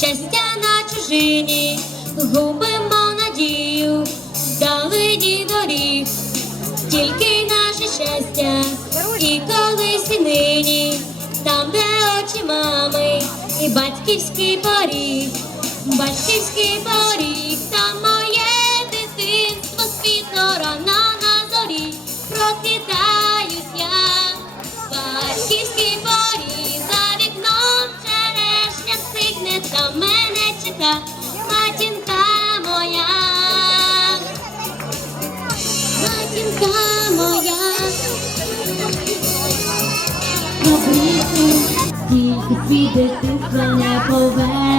щастя на чужині, губимо надію, далині доріг, тільки наше щастя, і колись і нині, там, де очі мами, і батьківський поріг, батьківський поріг, там моє дитинство, світло рана на зорі, прокидає. матінка, матінка моя, матінка моя, Добрі, тільки піде ти не повернеш.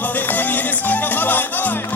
Falei com eles, cavalo, vai, vai.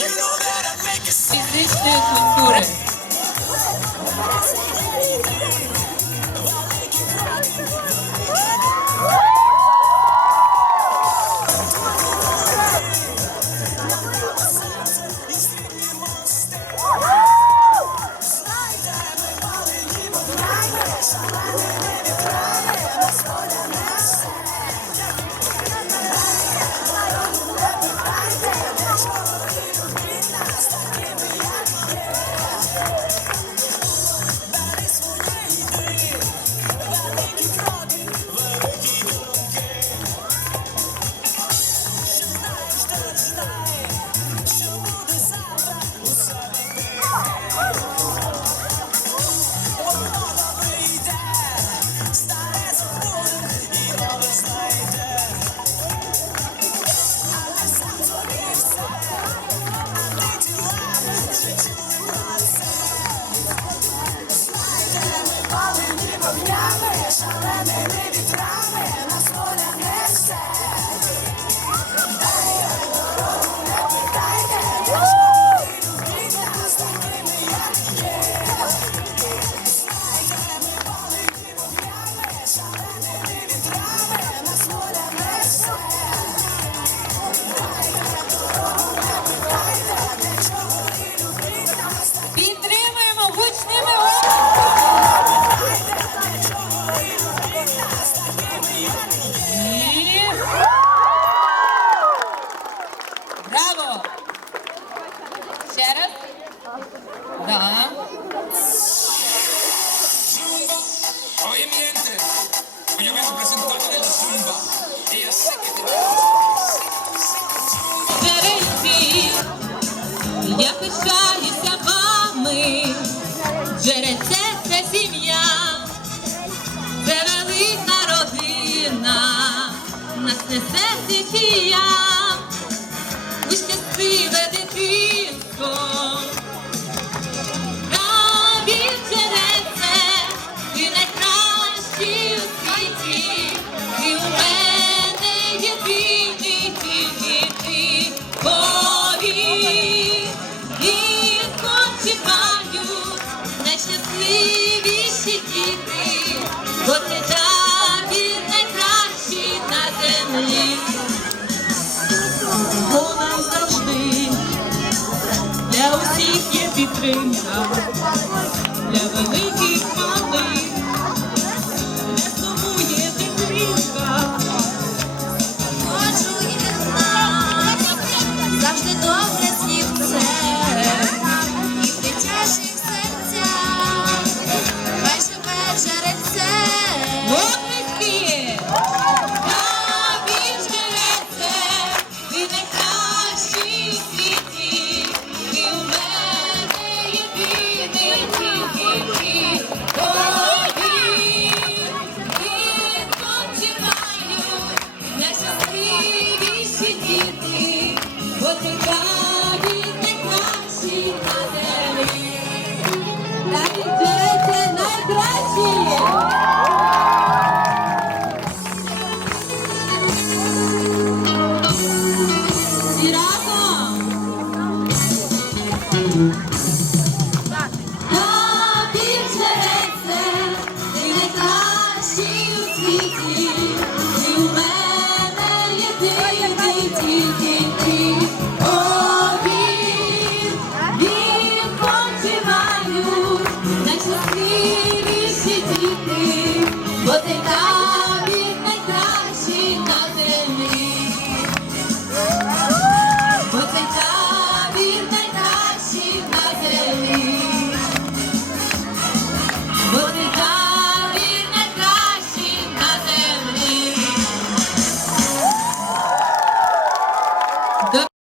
Is this? вогнями, шаленими вітрами, нас не несе. respira de ti. do